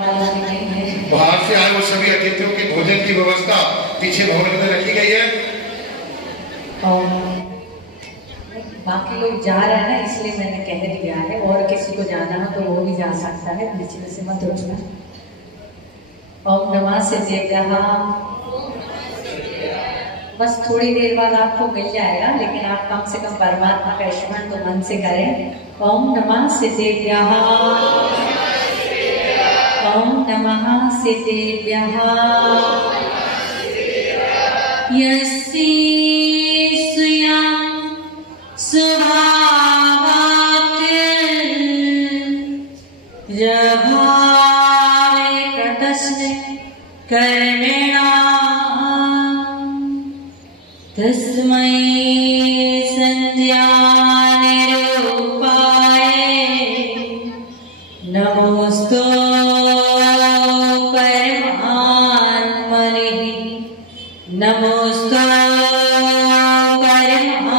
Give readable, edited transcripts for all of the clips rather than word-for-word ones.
बाहर से आए वो सभी अतिथियों के भोजन की व्यवस्था पीछे भवन में रखी गई है। और बाकी लोग जा रहे हैं इसलिए मैंने कह दिया है, और किसी को जाना हो तो वो भी जा सकता है, बीच में से मत उठना। ओम नमः सिद्धेभ्यः। बस थोड़ी देर बाद आपको मिल जाएगा, लेकिन आप कम से कम परमात्मा का स्मरण तो मन से करें। ओम नमः सिद्धेभ्यः। ओम नमः सिद्धेभ्यः। यस्य स्वयं स्वभावकृतस्य कर्मणां तस्मै संज्ञानिरूपाय नमोस्तु परमात्मने। नमोस्तु परमात्मने।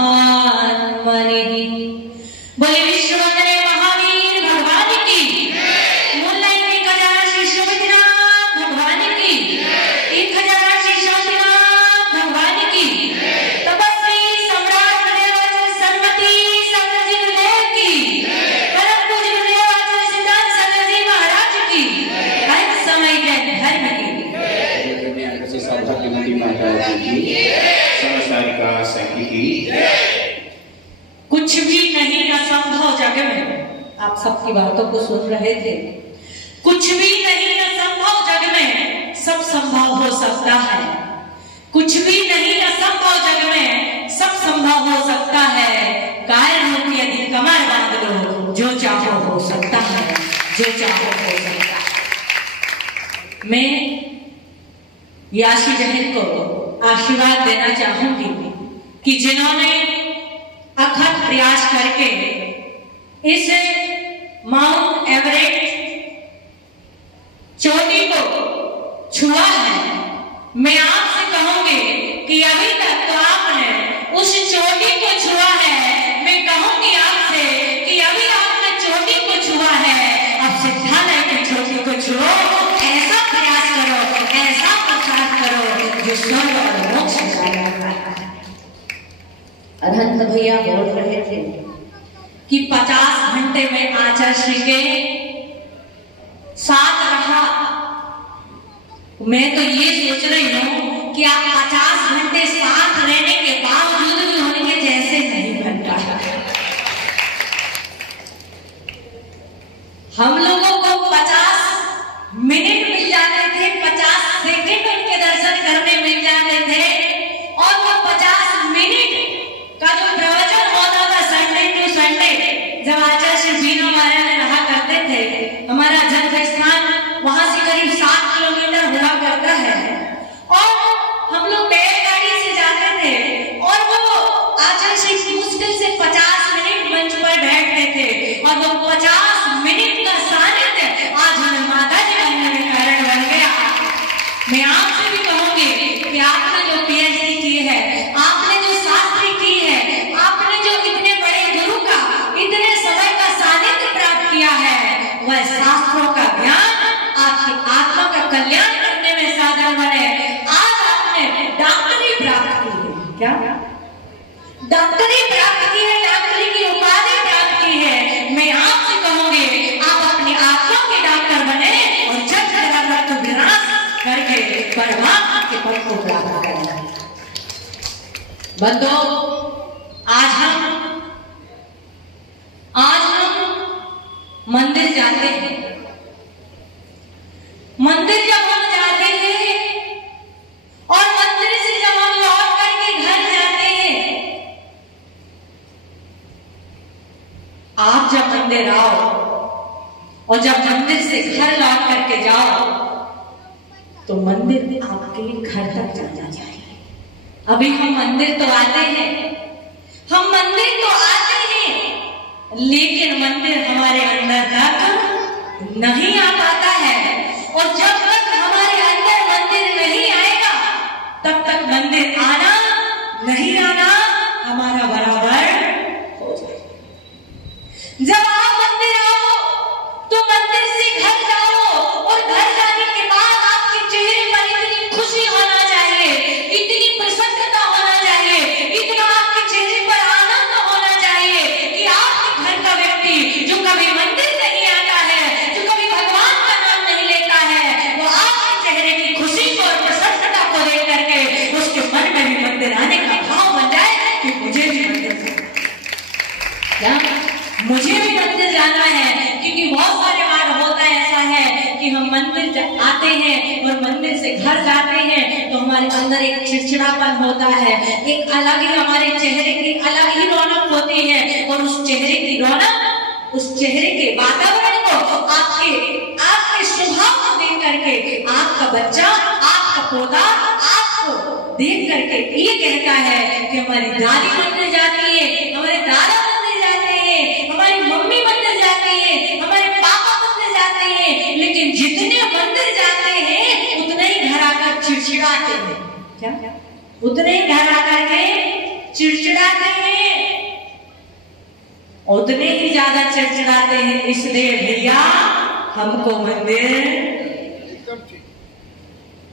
बोले विश्ववंदनीय महावीर भगवान की, मूललाइन 1000 श्री शिवनाथ भगवान की, 1000 श्री शांतिनाथ भगवान की, तपस्वी सम्राट देवाचार्य सन्मति संगजीव देव की, परम पूज्य देवाचार्य सिद्धांत संगजी महाराज की, हर समय के धर्म की, कुछ भी नहीं असंभव जग में। आप सबकी बातों को सुन रहे थे। कुछ भी नहीं असंभव जग में, सब संभव हो सकता है। कुछ भी नहीं असंभव जग में, सब संभव हो सकता है। कायर रूपी यदि कमर बांध लो, जो चाहो हो सकता है, जो चाहो हो सकता है। मैं याशी बहन को आशीर्वाद देना चाहूंगी कि जिन्होंने अथक प्रयास करके इस माउंट एवरेस्ट चोटी को छुआ है, मैं आपसे कहूंगी कि अभी तक तो आपने उस चोटी को छुआ है। मैं कहूंगी आपसे कि अभी आपने चोटी को छुआ है, अब सिद्धालय की चोटी को छुओ। ऐसा प्रयास करो, ऐसा प्रचार करो जो स्वर्ग और मोक्ष का रास्ता है। अनंत भैया बोल रहे थे कि 50 घंटे में आचार्य श्री के साथ रहा। मैं तो ये सोच रही हूं कि आप 50 घंटे साथ रहने के बावजूद भी उनके जैसे नहीं बन पाए। हम लोगों को 50 मिनट मिल जाते थे, 50 सेकंड उनके दर्शन करने मिल जाते थे, और वो 50 मिनट का जो प्रवचन होता था संडे टू संडे, जब आचार्य श्री जीनो महाराज रहा करते थे, हमारा जन्म स्थान वहां से करीब 7 किलोमीटर हुआ करता है, और हम लोग बैलगाड़ी से जाते थे, और वो आचार्य श्री मुश्किल से 50 मिनट मंच पर बैठते थे, और वो 50 मिनट का सानिध्य आज हमें माता जी बनने में कारण बन गया। मैं आपसे भी कहूंगी कि आपने जो पीएचडी की है, आपने जो शास्त्री की है, आपने जो इतने बड़े गुरु का इतने समय का सानिध्य प्राप्त किया है, वह शास्त्रों का ज्ञान आपकी आत्मा का कल्याण करने में साधन बने। आज आपने डॉक्टरी प्राप्त की है। क्या डॉक्टरी प्राप्त की है, डॉक्टरी की उपाधि प्राप्त की है। मैं आपसे कहूंगी आप अपनी आत्मा के डॉक्टर बने और जब जगत विनाश करके परमात्मा के पद को प्राप्त करें। बंदो, आज हम मंदिर जाते हैं। मंदिर जब हम जाते हैं और मंदिर से जब हम लौट करके घर जाते हैं, आप जब मंदिर आओ और जब मंदिर से घर लौट करके जाओ, तो मंदिर आपके घर तक जाना चाहिए। अभी हम मंदिर तो आते हैं, हम मंदिर तो आते हैं, लेकिन मंदिर हमारे अंदर तक नहीं आ पाता है। और जब तक हमारे अंदर मंदिर नहीं आएगा, तब तक मंदिर आना नहीं आना हमारा बराबर हो जाएगा। जब आप मंदिर आओ तो मंदिर से घर जाओ, और घर कि हम मंदिर आते हैं और मंदिर से घर जाते हैं तो हमारे अंदर एक चिड़चिड़ापन होता है, एक अलग ही हमारे चेहरे की अलग ही रौनक होती है। और उस चेहरे की रौनक, उस चेहरे के वातावरण को, आपके स्वभाव को देख करके आपका बच्चा, आपका पौधा आपको देख करके ये कहता है कि हमारी दादी मंदिर जाती है, हमारे दादा मंदिर जाते हैं, हमारी मम्मी मंदिर जाती है, हमारे पापा मंदिर जाते हैं। लेकिन जितने मंदिर जाते हैं उतने ही घर आकर चिड़चिड़ाते हैं। क्या? उतने ही घर आकर के चिड़चिड़ाते हैं, उतने ही ज्यादा चिड़चिड़ाते हैं। इसलिए भैया हमको मंदिर,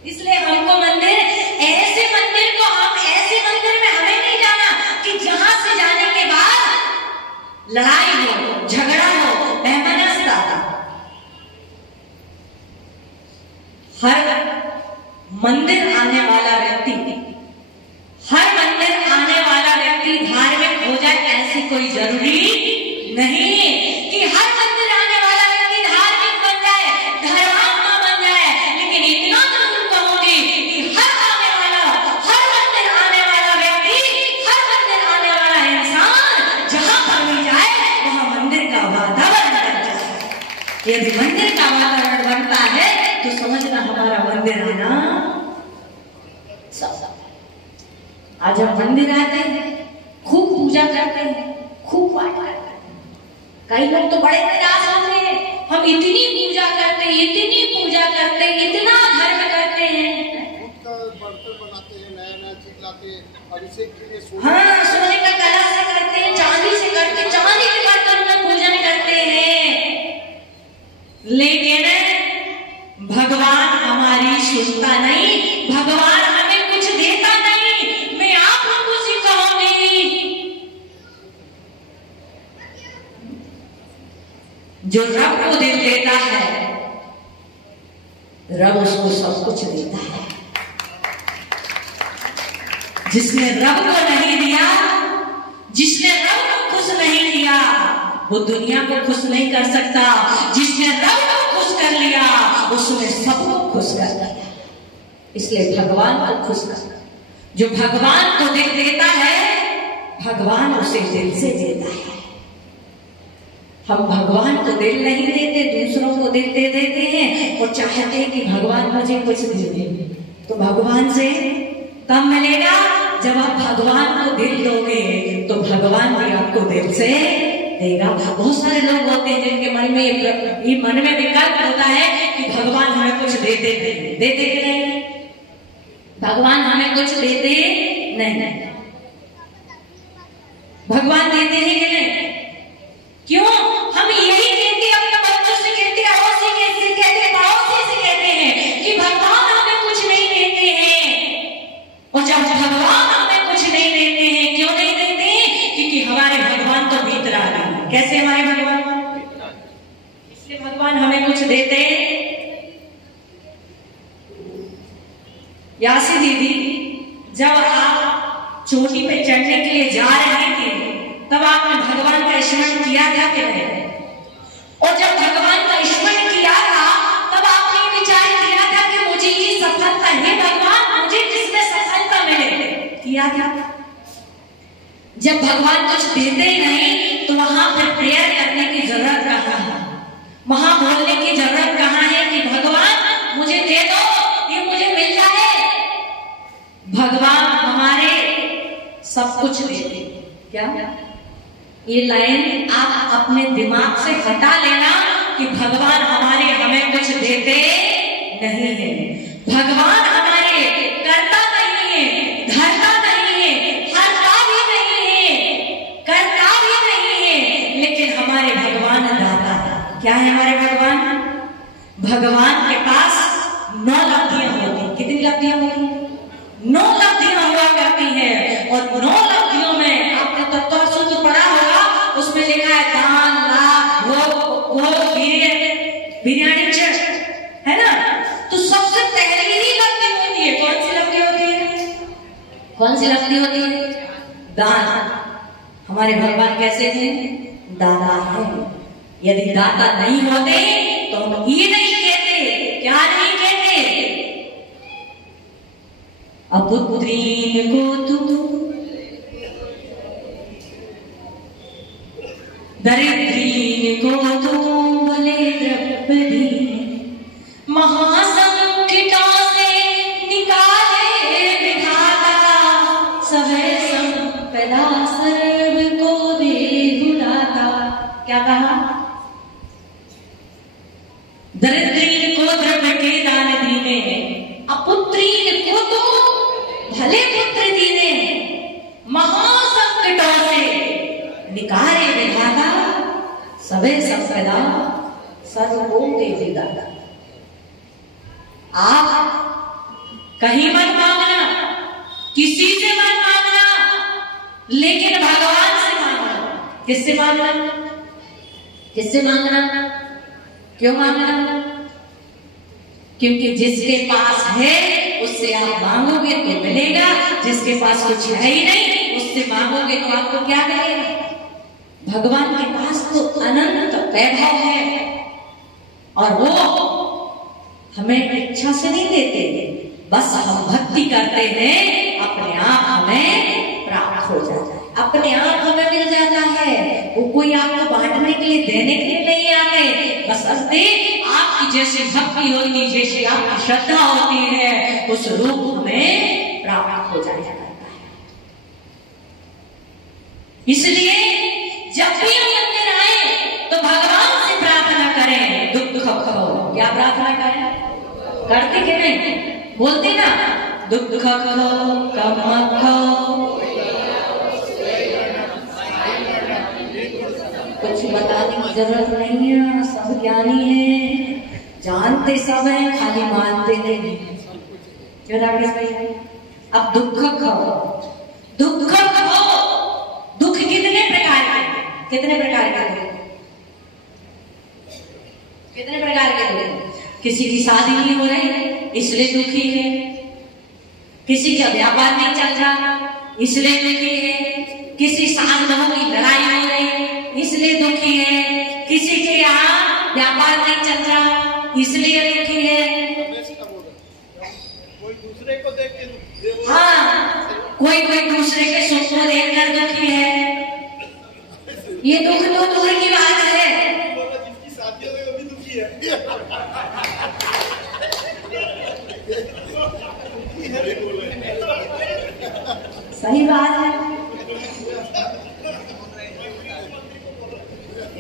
इसलिए हमको मंदिर, ऐसे मंदिर को, हम ऐसे मंदिर में हमें नहीं जाना कि जहां से जाने के बाद लड़ाई हो, झगड़ा हो, वैमनस्यता। हर मंदिर आने वाला व्यक्ति, हर मंदिर आने वाला व्यक्ति धार्मिक हो जाए ऐसी कोई जरूरी नहीं कि हर मंदिर आने वाला व्यक्ति धार्मिक बन जाए, धर्मात्मा बन जाए। लेकिन इतना जरूर कहूंगी कि हर मंदिर आने वाला व्यक्ति, हर मंदिर आने वाला इंसान जहां पर भी जाए वहां मंदिर का वातावरण बन जाए। यदि मंदिर का वातावरण बनता है तो समझना हमारा मंदिर आना सब। आज हम मंदिर आते हैं, खूब पूजा करते हैं, खूब पाठ करते हैं। कई लोग तो बड़े निराश होते हैं, हम इतनी पूजा करते हैं, इतनी पूजा करते हैं, इतना धर्म करते हैं, बर्तन बनाते हैं, नया नया चीज लाते हैं, अभिषेक के लिए सोने का कलश से करते हैं, चांदी से करते हैं, चांदी के बर्तन में पूजन करते हैं। लेकिन भगवान हमारी सुनता नहीं, भगवान हमें कुछ देता नहीं। मैं आप लोगों से कहूंगी, जो रब को दिल देता है, रब उसको सब कुछ देता है। जिसने रब को नहीं दिया, जिसने रब को खुश नहीं किया, वो दुनिया को खुश नहीं कर सकता। जिसने रब को खुश कर लिया, उसने सबको खुश कर दिया। इसलिए भगवान को खुश कर, जो भगवान को दिल देता है, भगवान उसे दिल से देता है। हम भगवान को दिल नहीं देते, दूसरों को दिल दे देते हैं और चाहते हैं कि भगवान मुझे कुछ दे दे। तो भगवान से तब मिलेगा जब आप भगवान को दिल दोगे, तो भगवान भी आपको दिल से देगा। बहुत सारे लोग होते हैं जिनके मन में ये मन में विकल्प होता है कि भगवान हमें कुछ देते नहीं, भगवान हमें कुछ देते नहीं। भगवान देते हैं कि नहीं? क्यों? हम यही कहते, अपने बच्चों से कहते, अड़ोसी से कहते, पड़ोसी से कहते हैं कि भगवान हमें कुछ नहीं देते हैं। और जब भगवान हमें कुछ नहीं देते हैं, क्यों नहीं देते हैं? क्योंकि हमारे भगवान तो भीतरा है। कैसे हमारे भगवान? इसलिए भगवान हमें कुछ देते। यासी दीदी, जब आप चोटी पे चढ़ने के लिए जा रहे थे, तब आपने भगवान का स्मरण किया था कि नहीं? और जब भगवान का स्मरण किया था, तब आपने विचार किया था कि मुझे ये सफलता है भगवान, मुझे किसमें सफलता मिले? किया था? जब भगवान कुछ देते ही नहीं तो वहां फिर प्रेयर करने की जरूरत कहाँ है? वहां बोलने की जरूरत कहाँ है कि भगवान मुझे दे दो, ये मुझे मिल जाए? भगवान हमारे सब कुछ देते। क्या? ये लाइन आप अपने दिमाग से हटा लेना कि भगवान हमारे हमें कुछ देते नहीं है। भगवान हमारे करता नहीं है, धरता नहीं है, हरता भी नहीं है, करता भी नहीं है, लेकिन हमारे भगवान दाता है। क्या है हमारे भगवान? भगवान के पास 9 लब्धियां होती। कितनी लब्धियां होती? 9 लब्धियां हुआ करती है। और 9 लब्धियों में आपने तत्व सूत्र पढ़ा होगा, उसमें लिखा है दान, लाभ, भोग, बिरयानी है ना? तो सबसे पहली ही लब्धि होती है, कौन सी लब्धि होती है? कौन सी लब्धि होती है? दान। हमारे भगवान कैसे थे? दाता है। यदि दाता नहीं होते तो हम ये नहीं कहते अपुत्रीन को तू दरिद्रीन को तू भले द्रौपदी महासंकटों से निकाले विधाता सवै संपदा सर्व को दे दाता। क्या कहा? दरिद्रीन को द्रव्य के दान दीने, अपुत्रीन को तो भले पुत्र दीने, महासंकटों से निकाले विधाता सवै संपदा सर्व को दे दाता। आप कहीं मत मांगना, किसी से मत मांगना, लेकिन भगवान से मांगना। किससे मांगना? किससे मांगना? क्यों मांगना? क्योंकि जिसके पास है उससे आप मांगोगे तो मिलेगा, जिसके पास कुछ है ही नहीं उससे मांगोगे तो आपको क्या मिलेगा? भगवान के पास तो अनंत वैभव है और वो हमें इच्छा से नहीं देते, बस हम भक्ति करते हैं अपने आप हमें प्राप्त हो जाता है, अपने आप हमें मिल जाता है। वो कोई आपको बांटने के लिए देने के लिए नहीं आते, बस असते आपकी जैसी भक्ति होती, जैसी आपकी श्रद्धा होती है, उस रूप हमें प्राप्त हो जाता है। इसलिए जब भी हम मंदिर आए तो भगवान से प्रार्थना करें, दुख खो। क्या प्रार्थना करें? करते कि नहीं? बोलते ना, दुख खो कम खो। कुछ बताने की जरूरत नहीं है, सब ज्ञानी है, जानते सब है, खाली मानते नहीं। क्यों राकेश भाई? अब दुख खो, दुख खो। दुख कितने प्रकार के? कितने प्रकार के? कितने प्रकार के लोग? किसी की शादी नहीं हो रही इसलिए दुखी है, किसी का व्यापार नहीं चल रहा इसलिए दुखी है, किसी सास बहू की लड़ाई हो रही इसलिए दुखी है, किसी के यहाँ व्यापार नहीं चल रहा इसलिए दुखी है। कोई दूसरे को देख के, हाँ, कोई दूसरे के सुख को देखकर दुखी है। ये दुख तो दूर की बात है। जिसकी शादी हो गई वो भी दुखी है। सही बात है।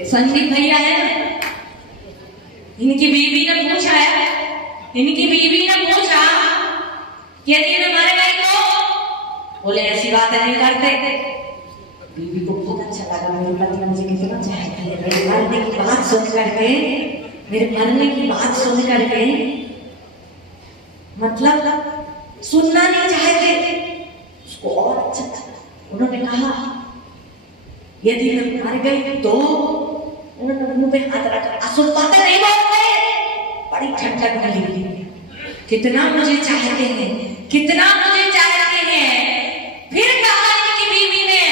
संदीप भैया है ना, इनकी बीवी ने पूछा है, इनकी बीवी ने पूछा कि यदि मैं मर गई तो, बोले ऐसी बात नहीं करते। बीवी को बहुत अच्छा लगा, मेरे पति मुझे कितना चाहते हैं, मेरे मरने की बात सुन करके, मेरे मरने की बात सुन करके, मतलब सुनना नहीं चाहते, उसको और अच्छा लगा। उन्होंने कहा यदि मैं मर गई तो, उन्होंने मुंह पे हाथ रखा, असुर बातें नहीं बोलते, बड़ी ठंडक मिली। कितना मुझे चाहते हैं, कितना मुझे चाहते हैं। फिर कहा इनकी बीवी ने,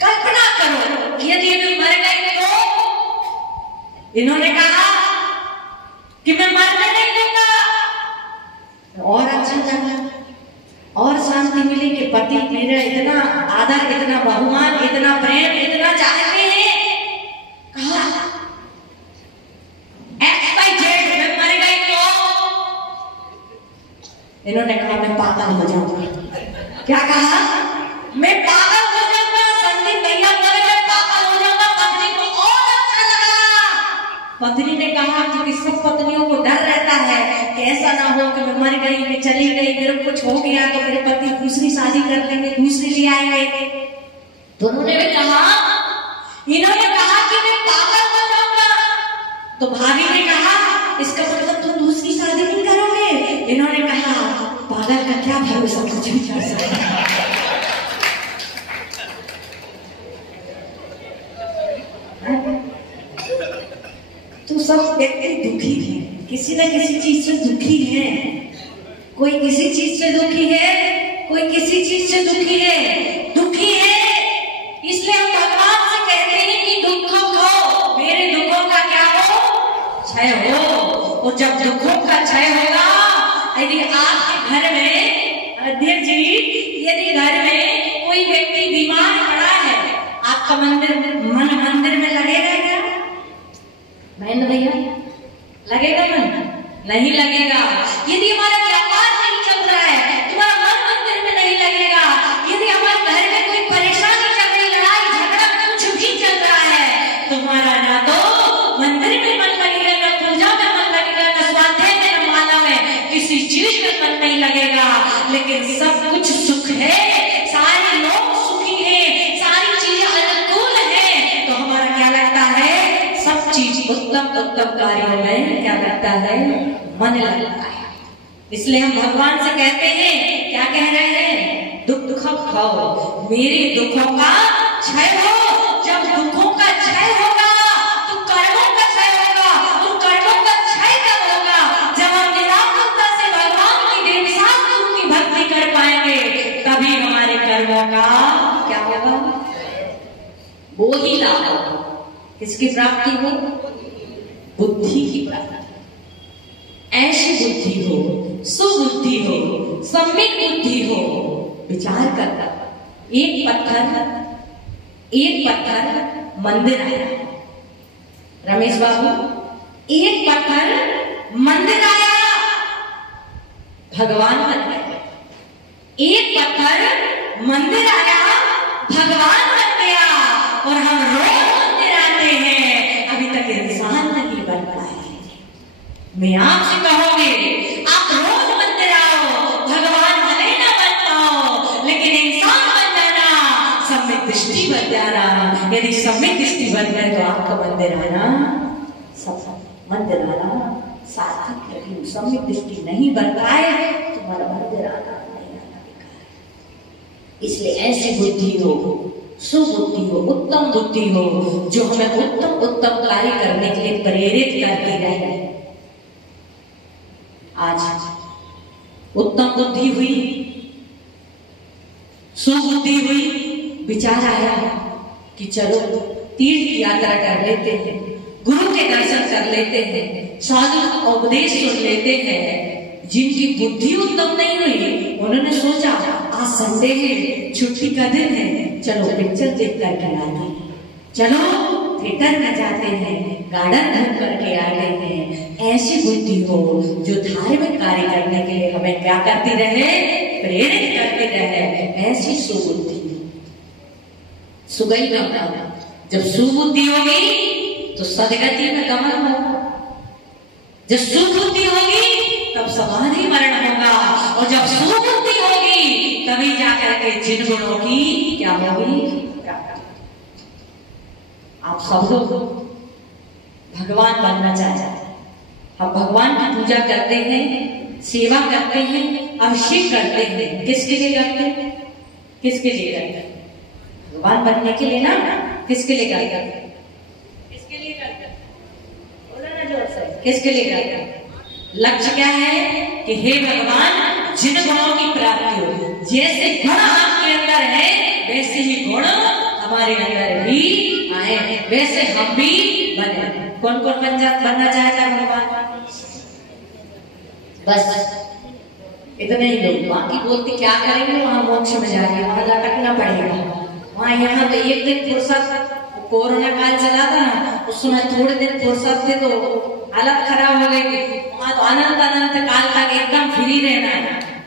कल्पना करो यदि मैं मर गई तो। इन्होंने कहा कि मैं मरने नहीं दूंगा। और अच्छा लगा और शांति मिली कि पति मेरा इतना आदर, इतना बहुमान, इतना प्रेम, इतना चाहते हैं। कहा XYZ मैं मर गई तो, इन्होंने कहा मैं पागल हो जाऊंगा। क्या कहा? मैं पागल हो जाऊंगा। संदीप भैया बोले मैं पागल हो जाऊंगा। पत्नी को और अच्छा लगा। पत्नी ने कहा क्योंकि सब पत्नियों को डर रहता है कि ऐसा ना हो कि मैं मर गई, मैं चली गई, मेरे कुछ हो गया तो मेरे पति दूसरी शादी कर लेंगे, दूसरी ले आएंगे। तो उन्होंने भी कहा, इन्होंने कहा कि मैं पागल हो जाऊंगा। तो भाभी ने कहा इसका मतलब तुम दूसरी शादी नहीं करोगे। इन्होंने कहा पागल का क्या भरोसा, कुछ भी कर सकता है। तो सब व्यक्ति दुखी है, किसी न किसी चीज से दुखी है। कोई किसी चीज से दुखी है, कोई किसी चीज से दुखी है। दुखी है इसलिए हम भगवान से कहते हैं कि दुख हो, मेरे दुखों का क्या हो? क्षय हो। और जब दुखों का क्षय होगा यदि आपके घर में अध्यक्ष जी, यदि घर में कोई व्यक्ति बीमार पड़ा है, आपका मंदिर में लगेगा क्या? बहन भैया, लगेगा मन? नहीं लगेगा। यदि हमारा व्यापार नहीं चल रहा है, तुम्हारा मन मंदिर में नहीं लगेगा। यदि हमारे घर में कोई परेशानी चल रही, लड़ाई झगड़ा कुछ भी चल रहा है, तुम्हारा ना तो मंदिर में मन लगेगा, ना पूजा में मन लगेगा, ना स्वाध्याय में, ना माला में, किसी चीज में मन नहीं लगेगा। लेकिन सब कुछ सुख है, सारे लोग सुखी हैं, सारी चीजें अनुकूल हैं, तो हमारा क्या लगता है? सब चीज उत्तम कार्यों में क्या लगता है? मन लगता है। इसलिए हम भगवान से कहते हैं, क्या कह रहे हैं? दुख खाओ, मेरे दुखों का क्षय हो। जब दुखों का क्षय होगा तो कर्मों का क्षय होगा। तो कर्मों का क्षय कब होगा? जब हम निराकुलता से भगवान की देवसात्व की भक्ति कर पाएंगे, तभी हमारे कर्मों का क्या होगा? वो ही लाभ होगा। किसकी प्राप्ति हो? बुद्धि की प्राप्ति। ऐसी बुद्धि हो, सुबुद्धि हो, सम्यक बुद्धि हो, विचार करना। एक पत्थर मंदिर आया, रमेश बाबू, एक पत्थर मंदिर आया, भगवान बन गया। एक पत्थर मंदिर आया, भगवान बन गया। और हम रोज मंदिर आते हैं, अभी तक इंसान नहीं बन पाए। मैं आपसे कहूंगी, आप रोज मंदिर आओ, भगवान भले ना बन पाओ, लेकिन इंसान बन जाना, सम्यक दृष्टि बन जाना। यदि सम्यक दृष्टि बन गए तो आपका मंदिर आना सार्थक। लेकिन सम्यक दृष्टि नहीं बन पाए, तुम्हारा मंदिर आना नहीं आना बेकार। इसलिए ऐसी बुद्धि हो, सुबुद्धि हो, उत्तम बुद्धि हो, जो हमें उत्तम कार्य करने के लिए प्रेरित करती रहे। आज उत्तम बुद्धि हुई, सुबुद्धि हुई, विचार आया कि चलो तीर्थ यात्रा कर लेते हैं, गुरु के दर्शन कर लेते हैं, साधु का उपदेश सुन लेते हैं। जिनकी बुद्धि उत्तम नहीं हुई, उन्होंने सोचा आज संडे है, छुट्टी का दिन है, चलो पिक्चर देख करके आते हैं, चलो थिएटर में जाते हैं, गार्डन घूम करके आते हैं। ऐसी बुद्धि हो जो धार्मिक कार्य करने के लिए हमें क्या करती रहे? प्रेरित करती रहे। ऐसी सुबुद्धि, सुगई गमन। जब सुबुद्धि होगी तो सदगति में गमन होगा। जब सुबुद्धि होगी तब समाधि मरण होगा। और जब सुबुद्धि होगी तभी जाकर के जिन गुणों की क्या होगी? आप सब लोग भगवान बनना चाहते हैं। हम भगवान की पूजा करते हैं, सेवा करते हैं, अभिषेक करते हैं। किसके लिए करते हैं? किसके लिए करते हैं? भगवान बनने के लिए ना। किसके लिए करते हैं? किसके लिए करते हैं? बोलो ना जोर से, किसके लिए करते हैं? लक्ष्य क्या है कि हे भगवान, जिन गुणों की प्राप्ति हो, जैसे गुण आपके अंदर है वैसे ही गुण हमारे अंदर भी आए, वैसे हम भी बने। कौन कौन बनना चाहता है भगवान? बस इतने ही लोग। बाकी बोलते क्या करेंगे, वहां मोक्ष में जाके वहां लटकना पड़ेगा। वहां यहाँ तो एक दिन फुर्सत, कोरोना काल चला था ना, उस समय थोड़े दिन फुर्सत थे तो हालत खराब हो गई थी। वहां तो अनंत काल तक एकदम फ्री रहना है।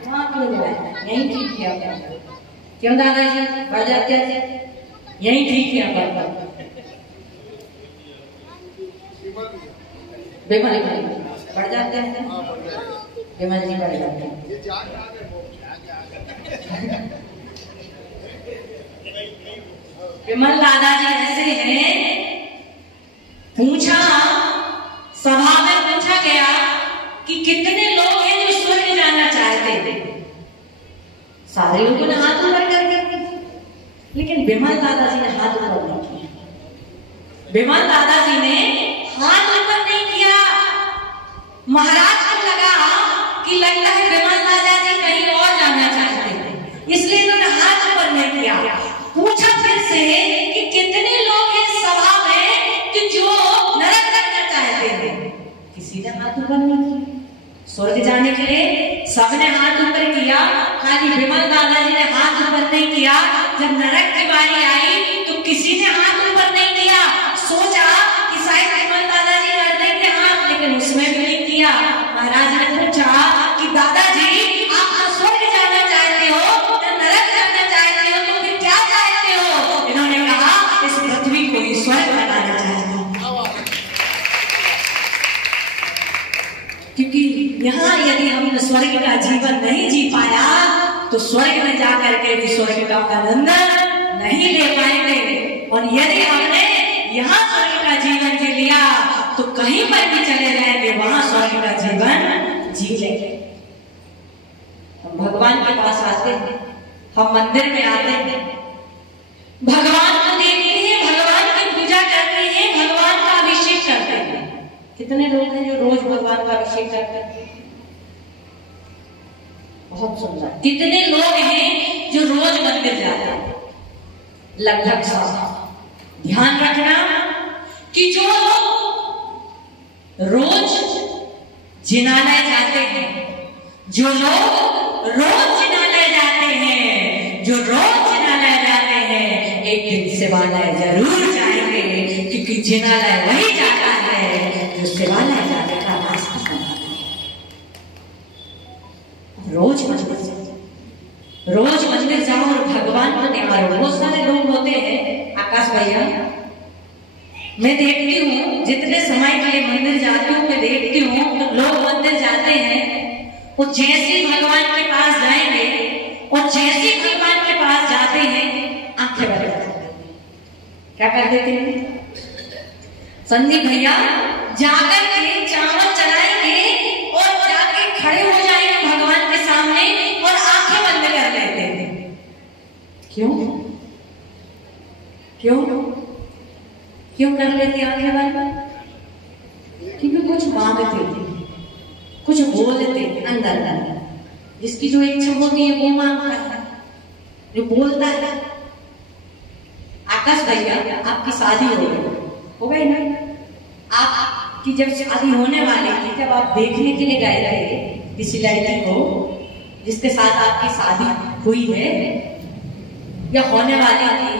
वहां क्यों जाए? यही ठीक है। क्यों दादाजी बढ़ जाते थे? यही ठीक है। बेमल बढ़ जाते हैं, बेमल जी बढ़ जाते हैं। विमल दादाजी ऐसे हैं, पूछा, सभा में पूछा गया कि कितने लोग हैं जो स्वर्ग जाना चाहते थे। सारे लोगों ने हाथ ऊपर कर दिए, लेकिन विमल दादाजी ने हाथ ऊपर नहीं किया। विमल दादाजी ने हाथ ऊपर नहीं किया। महाराज को लगा कि लगता है विमल दादाजी कहीं और जाना चाहते हैं, इसलिए इन्होंने हाथ ऊपर नहीं किया। पूछा फिर से कि कितने लोग हैं सभा में कि जो नरक करना चाहते हैं। किसी ने हाथ ऊपर नहीं किया। स्वर्ग जाने के लिए सबने हाथ ऊपर किया, खाली विमल दादाजी ने हाथ ऊपर नहीं किया। जब नरक की बारी आई तो किसी ने हाथ ऊपर नहीं किया। सोचा कि शायद विमल दादाजी कर देंगे हाथ, लेकिन उसमें भी नहीं किया। महाराज ने पूछा कि दादाजी आप तो स्वर्ग जाना चाहते हो, तो नरक जाना चाहते हो, तो फिर क्या चाहते हो? इन्होंने कहा इस पृथ्वी को ही स्वर्ग बनाना चाहता हूं, क्योंकि यहाँ यदि हम स्वर्ग का जीवन नहीं जी पाया तो स्वर्ग में जाकर के भी स्वर्ग का आनंद नहीं ले पाएंगे। और यदि हमने यहाँ स्वर्ग का जीवन जी लिया तो कहीं पर भी चले जाएंगे, वहां स्वर्ग का जीवन जी लेंगे। हम भगवान के पास आते हैं, हम मंदिर में आते हैं, भगवान को देखते हैं, भगवान की पूजा करते हैं, भगवान का अभिषेक करते हैं। कितने लोग हैं जो रोज भगवान का अभिषेक करते हैं? बहुत सुंदर। कितने लोग हैं जो रोज मंदिर जाते हैं? लगभग सब। ध्यान रखना कि जो लोग रोज जिनालय जाते हैं, जो लोग रोज जिनालय जाते हैं, जो रोज जिनालय जाते हैं, एक दिन शिवालय जरूर जाएंगे, क्योंकि जिनालय वही जाता है जो शिवालय जाने का रास्ता बनाता है। रोज मंदिर जाओ, रोज मंदिर जाओ और भगवान को निहारो। बहुत सारे लोग होते हैं, आकाश भैया, मैं देखती हूँ जितने समय के लिए मंदिर जाती हूँ, मैं देखती हूँ तो लोग मंदिर जाते हैं, वो जैसे भगवान के पास जाएंगे और जैसे भगवान के पास जाते हैं आंखें बंद कर देते हैं। क्या कर देते हैं संदीप भैया? जाकर के चावल चलाएंगे और जाके खड़े हो जाएंगे भगवान के सामने और आंखें बंद कर लेते हैं। क्यों क्यों क्यों कर लेते आंखें बंद? क्योंकि कुछ मांगते थे, कुछ बोलते अंदर अंदर, जिसकी जो इच्छा होती है वो मांगता है, जो बोलता है। आकाश भैया, आपकी शादी हो गई ना? आपकी जब शादी होने वाली थी, जब आप देखने के लिए गए थे किसी लड़की को जिसके साथ आपकी शादी हुई है या होने वाली थी,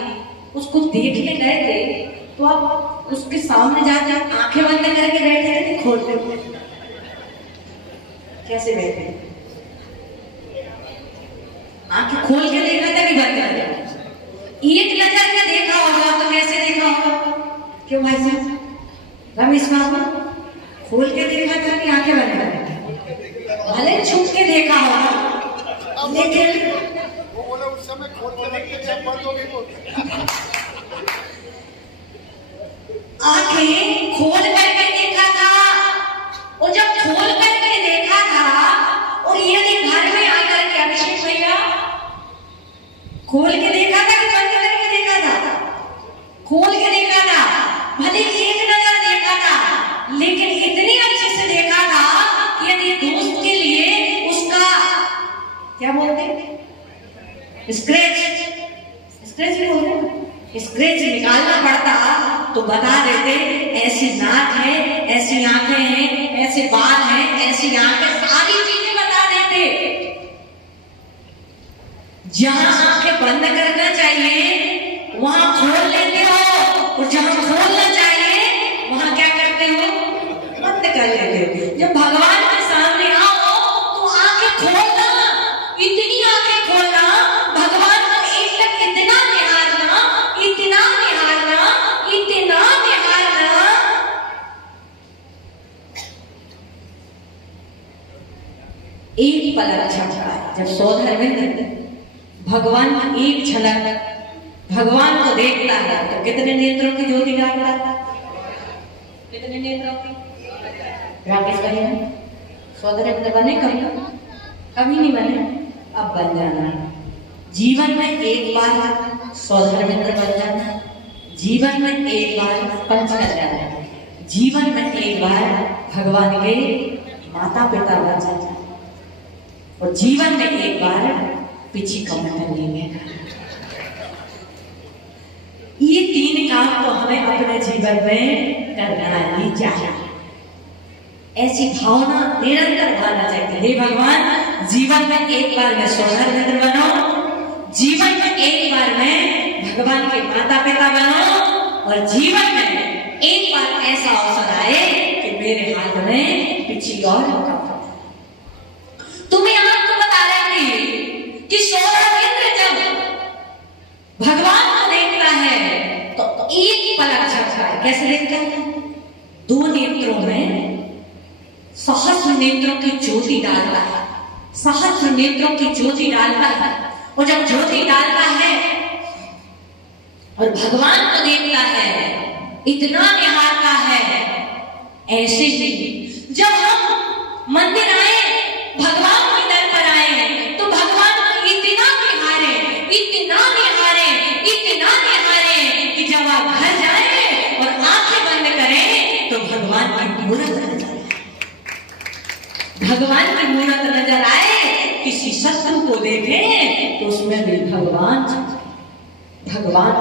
उसको देखने गए थे, तो आप उसके सामने जाके आंखें बंद करके बैठे थे, खोलते कैसे बैठे? आंखें खोल के देखा था कि बंद कर? एक नजर में देखा होगा तो कैसे देखा होगा? क्यों भाई साहब? रमेश बाबू, खोल के देखा था कि आंखें बंद कर? भले छुप के देखा होगा, लेकिन वो बोले उस समय खोल के रखते थे, बंद हो गई। आंखें खोल करके देखा था, और जब खोल करके देखा था और यदि घर में आकर के अभिषेक भैया खोल के देखा था कि बंद करके देखा था? खोल के देखा था, भले एक नजर देखा था, लेकिन इतनी अच्छे से देखा था कि यदि दोस्त के लिए उसका क्या बोलते हैं, स्क्रैच निकालना पड़ता तो बता देते ऐसी नाक है, ऐसी आंखें हैं, ऐसे बाल हैं, ऐसी आंखें, सारी चीजें बता देते। जहां आंखें बंद करना चाहिए वहां खोल लेते हो, और जहां खोलना चाहिए वहां क्या करते हो? बंद कर लेते हो। जब भगवान के सामने आओ तो आंखें खोलना, इतनी आंखें खोलना, भगवान को एक तक इतना निहारना, इतना निहारना, इतना निहारना। एक पलक झपका है, जब सौधर्मेंद्र भगवान की एक झलक भगवान को देखता है तो कितने नेत्रों की ज्योति डालता है? कितने नेत्रों की? राकेश भैया, सौधर्मेंद्र बने कभी? कभी नहीं बने, अब बन जाना है। जीवन में एक बार सौधर्मेंद्र बन जाना, जीवन में एक बार पंच कर जाना, जीवन में एक बार भगवान के माता पिता बन जाना, और जीवन में एक बार पिछी कमंडली में। ये तीन काम तो हमें अपने जीवन में करना ही चाहिए। ऐसी भावना निरंतर भावना चाहिए। हे भगवान, जीवन में एक बार मैं सोनार मित्र बनो, जीवन में एक बार मैं भगवान के माता पिता बनो, और जीवन में एक बार ऐसा अवसर आए कि मेरे हाथ में पिछली और तुम्हें आपको बता रहे थे कि सोनार मित्र जब भगवान को देखता है तो एक पलक झपकता है। कैसे देखता है? दो नेत्रों में सहस्र नेत्रों की ज्योति डालता है, सहस्र नेत्रों की ज्योति डालता है, और जब ज्योति डालता है और भगवान को देखता है, इतना निहारता है। ऐसे ही जब हम मंदिर आए, भगवान के दर पर आए, तो भगवान को इतना निहारे, इतना निहारे, इतना निहारे कि जब आप घर जाए और आंखें बंद करें तो भगवान की मूर्त नजर आए, भगवान की मूर्त नजर आए। किसी शत्रु को देखें तो उसमें भी भगवान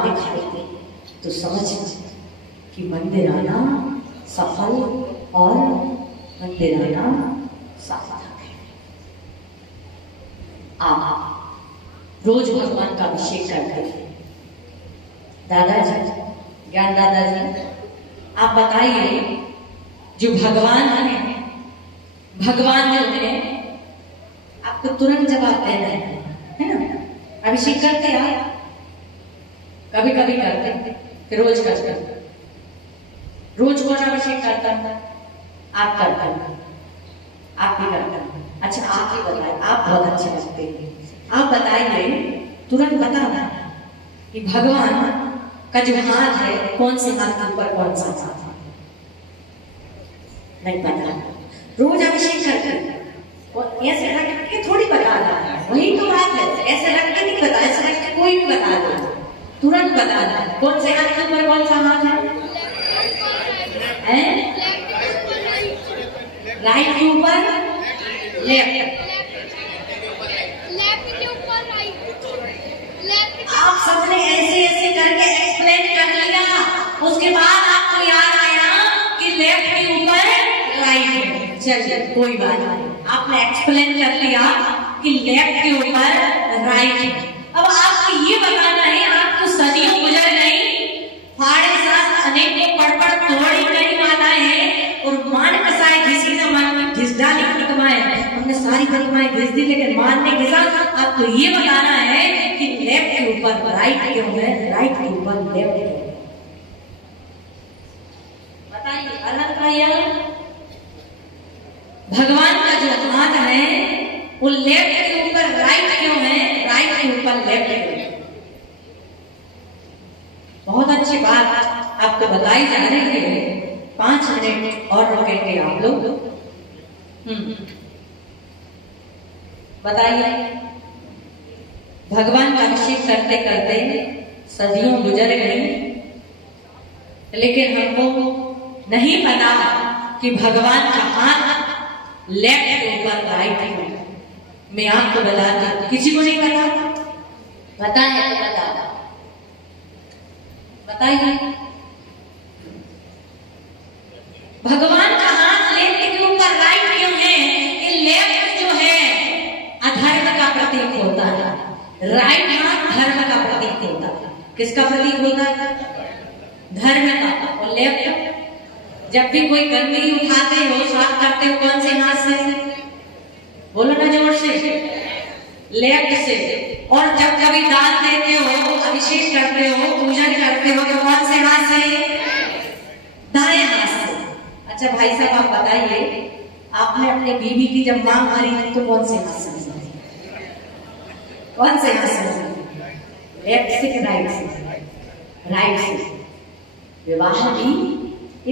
दिखाई दे, तो समझ कि मंदिर आना सफल और मंदिर आना सार्थक है। आप रोज भगवान का अभिषेक करते हैं। दादाजी, ज्ञान दादाजी, आप बताइए, जो भगवान है, भगवान जो है, आपको तुरंत जवाब देना है ना? अभिषेक करते आप? कभी कभी करते, फिर रोज करते। रोज कौन अभिषेक करता है? आप करते हैं, आप भी करते हैं। अच्छा, आप ही बताइए, आप बहुत अच्छे लगते हैं, आप बताइए, तुरंत बताना कि भगवान का जो हाथ है, कौन से हाथ के ऊपर कौन सा हाथ है? नहीं पता। रोज अभिषेक करते हैं, और ऐसे रख के थोड़ी बता रहा है, वही तो बात है। ऐसे रख के नहीं बता, ऐसे रख के कोई भी बता दे, तुरंत बता दे कौन से हाथ के ऊपर कौन सा हाथ है? राइट के ऊपर लेफ्ट, आप सबने ऐसे ऐसे करके एक्सप्लेन कर लिया, उसके बाद आपको याद आया कि लेफ्ट के ऊपर राइट है। चलिए कोई बात नहीं, आपने एक्सप्लेन कर लिया कि लेफ्ट के ऊपर राइट है। अब आपको ये बताना है, आपको सदियों गुजर गई, फाड़े साथ अनेकों पड़ तोड़ी गई माताएं हैं, और मान कसाए घिसी न मान घिस डाली प्रतिमाएं, हमने सारी प्रतिमाएं घिस दी, लेकिन मान ने घिसा। आपको ये बताना है कि लेफ्ट के ऊपर राइट क्यों है, राइट के ऊपर लेफ्ट क्यों है? बताइए, अलग का भगवान का जो हाथ है वो लेफ्ट के ऊपर राइट क्यों है, राइट के ऊपर लेफ्ट क्यों है? बहुत अच्छी बात आपको बताई जा रही है। 5 मिनट और रुकेंगे आप लोग। बताइए, भगवान का अभिषेक करते करते सदियों गुजर गई, लेकिन हमको नहीं पता कि भगवान का हाथ लेफ्ट के ऊपर राइट है। मैं आपको बताती हूँ, किसी को नहीं पता? पता है तो बता, बताइए। भगवान का हाथ लेफ्ट के ऊपर राइट क्यों है? कि लेफ्ट जो है अधर्म का प्रतीक होता है, राइट हाथ धर्म का प्रतीक होता है। किसका प्रतीक होता है? धर्म का। और लेफ्ट, जब भी कोई गंदगी उठाते हो, साफ करते हो, कौन से हाथ से? बोलो ना जोर से, लेफ्ट से। और जब कभी दान देते हो, अभिषेक करते हो, पूजन करते हो, तो कौन से हाथ से? दाएं हाथ से। अच्छा भाई साहब, आप बताइए, आपने अपने बीवी की जब मांग भरी तो कौन से हाथ से? कौन से हाथ से? लेफ्ट से कि राइट से? राइट से। विवाह भी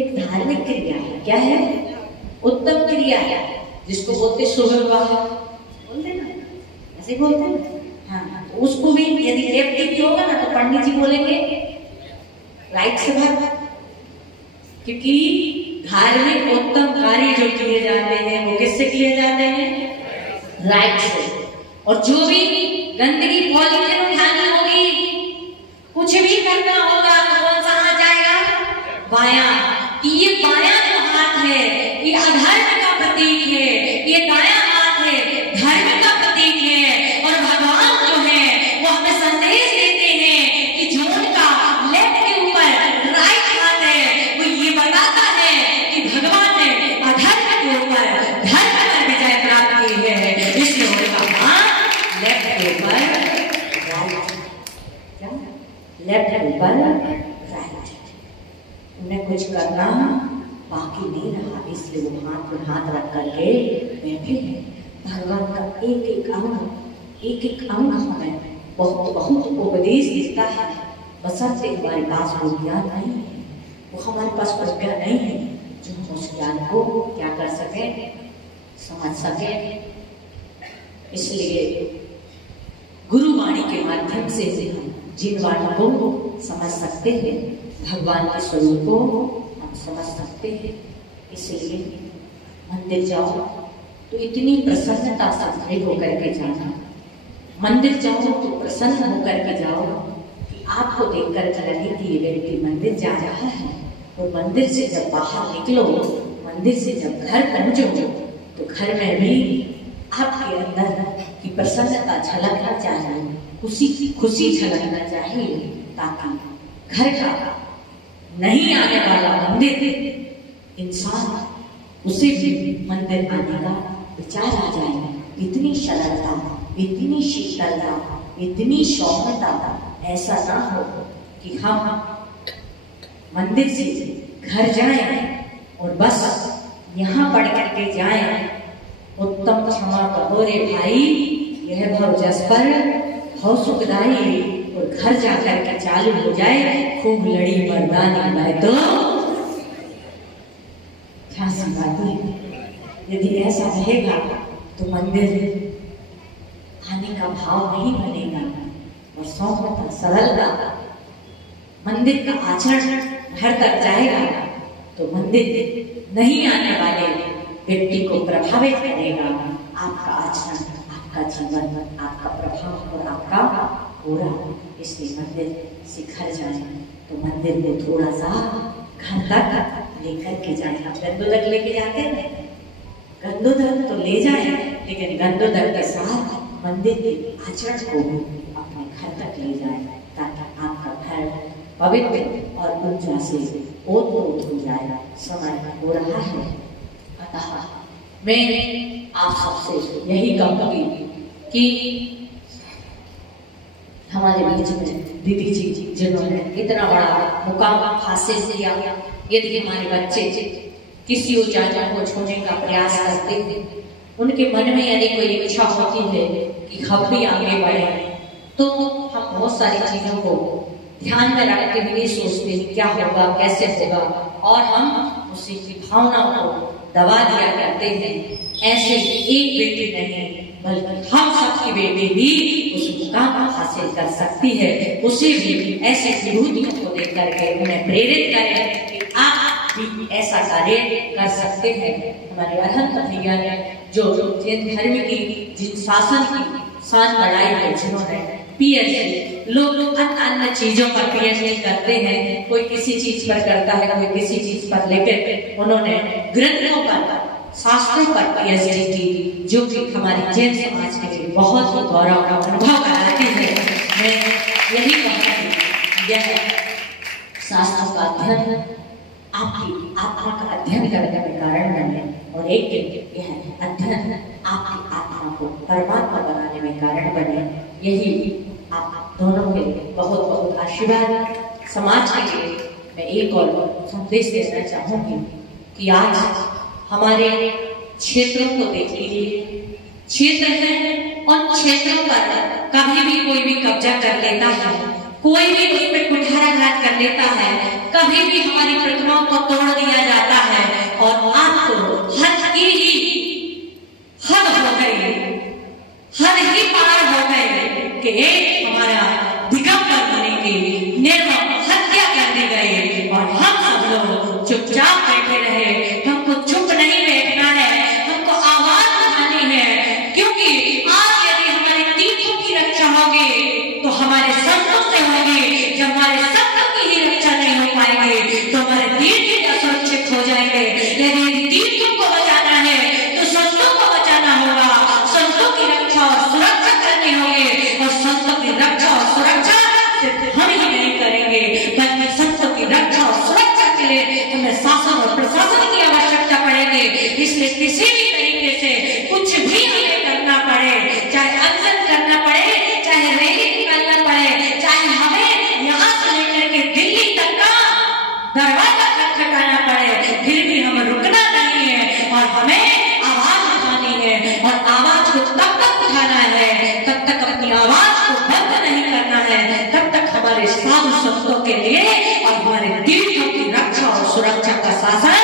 एक धार्मिक क्रिया है। क्या है? उत्तम क्रिया है, जिसको बोलते शुभ विवाह, बोलते ना, ऐसे बोलते ना। हाँ, तो उसको भी यदि लेफ्ट भी होगा ना, तो पंडित जी बोलेंगे राइट से भर, क्योंकि धार्मिक उत्तम कार्य जो किए जाते हैं वो किससे किए जाते हैं? राइट से। और जो भी गंदगी पॉलीथिन उठानी होगी, कुछ भी करना होगा, तो कौन सा हाथ जाएगा? बायां। ये बायां जो हाथ है, ये अधर्म इसलिए वो हाथ में हाथ रख करके बैठे हैं। भगवान का एक एक अंग हमें बहुत बहुत उपदेश देता है, बशर्ते हमारे पास वो ज्ञान नहीं है, वो हमारे पास प्रज्ञा नहीं है जो हम उस ज्ञान को क्या कर सके, समझ सके। इसलिए गुरुवाणी के माध्यम से हम जिन वाणियों को समझ सकते हैं, भगवान के स्वरूप को हम समझ सकते हैं। इसलिए मंदिर जाओ तो इतनी प्रसन्नता से खड़े होकर के जाना, मंदिर जाओ तो प्रसन्न होकर के जाओ कि आपको देखकर लगे कि ये व्यक्ति मंदिर जा रहा है। और मंदिर से जब बाहर निकलो, मंदिर से जब घर पहुंचो तो घर में भी आपके अंदर की प्रसन्नता झलकना चाहिए, खुशी झलकना चाहिए, ताकि घर का नहीं आने वाला मंदिर इंसान उसे भी मंदिर आने का विचार आ जाए। इतनी सरलता, इतनी शीतलता, इतनी सौम्यता, ऐसा ना हो कि हम मंदिर से घर जाएं और बस यहाँ पढ़ करके जाएं, उत्तम क्षमा कहो रे भाई यह भव जस पर भव सुखदाई, और घर जाकर के चालू हो जाए खूब लड़ी मर्दानी मैं तो झांसी बाती। यदि ऐसा रहेगा तो मंदिर आने का भाव नहीं बनेगा और सौम्यता, सरलता, मंदिर का आचरण घर तक जाएगा तो मंदिर नहीं आने वाले व्यक्ति को प्रभावित करेगा। आपका आचरण, आपका जीवन, आपका प्रभाव और आपका पूरा। इसलिए मंदिर से घर जाए तो मंदिर को थोड़ा सा घर तक लेकर के जाए। आप गंदोदक लेके जाते हैं, गंदोदक तो ले जाए, लेकिन गंदोदक के साथ मंदिर के आचरण को अपने घर तक ले जाए, ताकि आपका घर पवित्र और ऊर्जा से ओत-पोत हो जाए। समय हो रहा है, अतः मैं आप सबसे यही कहूंगी कि हमारे बीच में दीदी जी जिन्होंने इतना बड़ा मुकाम हासिल किया, यदि हमारे बच्चे किसी ऊंचाई को छूने का प्रयास करते हैं, उनके मन में यदि कोई इच्छा होती है कि हम भी आगे बढ़े, तो हम बहुत सारी चीजों को ध्यान में रखते हुए सोचते हैं क्या होगा, कैसे होगा, और हम उसी की भावनाओं को दबा दिया करते हैं। ऐसे एक बेटी नहीं बल्कि हम सबकी बेटी भी उस मुकाम हासिल कर सकती है। उसे भी ऐसे विभूतियों को देख करके उन्हें प्रेरित करें कि आप भी ऐसा कार्य कर सकते हैं। हमारे अरहंत भैया ने जो जैन धर्म की जिन शासन की सांस लड़ाई है, जिन्होंने पीएचडी, लोग अन्य चीजों पर पीएचडी करते हैं, कोई किसी चीज पर करता है, कोई किसी चीज पर, लेकर उन्होंने ग्रंथों पर, शास्त्रों पर पीएचडी की, जो कि हमारी जैन समाज के लिए बहुत ही गौरव का अनुभव कराती है। मैं यही कहूँगी यह शास्त्रों का अध्ययन आपकी आत्मा का अध्ययन करने में कारण बने, और एक दिन यह अध्ययन आपकी आत्मा को परमात्मा बनाने में कारण बने। यही आप दोनों के बहुत बहुत आशीर्वाद। समाज के लिए मैं एक और संदेश देना चाहूंगी कि आज हमारे क्षेत्रों को देख लीजिए, क्षेत्र है और क्षेत्रों पर कभी भी कोई भी कब्जा कर लेता है, कोई भी उसमें कुठाराघात कर लेता है, कभी भी हमारी प्रतिमाओं को तोड़ दिया जाता है, और आज तो हद की ही हद हो गई, हद ही पार हो गए कि एक हमारा दिगंबर होने की निर्मम हत्या कर दी गई, और हम सब लोग चुपचाप बैठे रहे। हमको चुप नहीं बैठना है, हमको आवाज उठानी है, क्योंकि आज यदि हमारे तीर्थों की रक्षा होगी तो हमारे संतों से होगी। जब हमारे संतों की ही रक्षा नहीं हो पाएगी तो हमारे तीर्थ असुरक्षित हो जाएंगे। यदि तीर्थों को हमारे साधु संतों के लिए और हमारे तीर्थों की रक्षा और सुरक्षा का शासन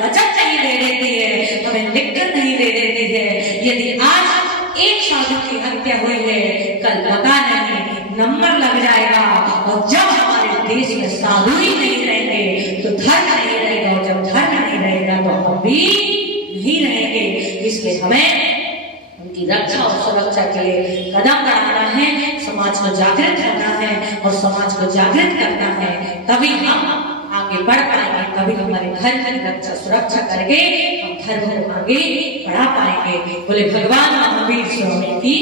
बचत नहीं दे देती है, हमें दिक्कत नहीं दे देती है। यदि आज एक साधु की हत्या हुई है, कल पता नहीं नंबर लग जाएगा, और जब हमारे देश में साधु ही नहीं रहेंगे तो धर्म नहीं रहेगा, और जब धर्म नहीं रहेगा तो हम भी नहीं रहेंगे। इसलिए हमें उनकी रक्षा और सुरक्षा के लिए कदम बढ़ाना है, समाज को जागृत करना है, और समाज को जागृत करना है, तभी हम आगे बढ़ पाएंगे, तभी हमारे घर की रक्षा सुरक्षा करके हम धर्म को आगे बढ़ा पाएंगे। बोले भगवान महावीर स्वामी की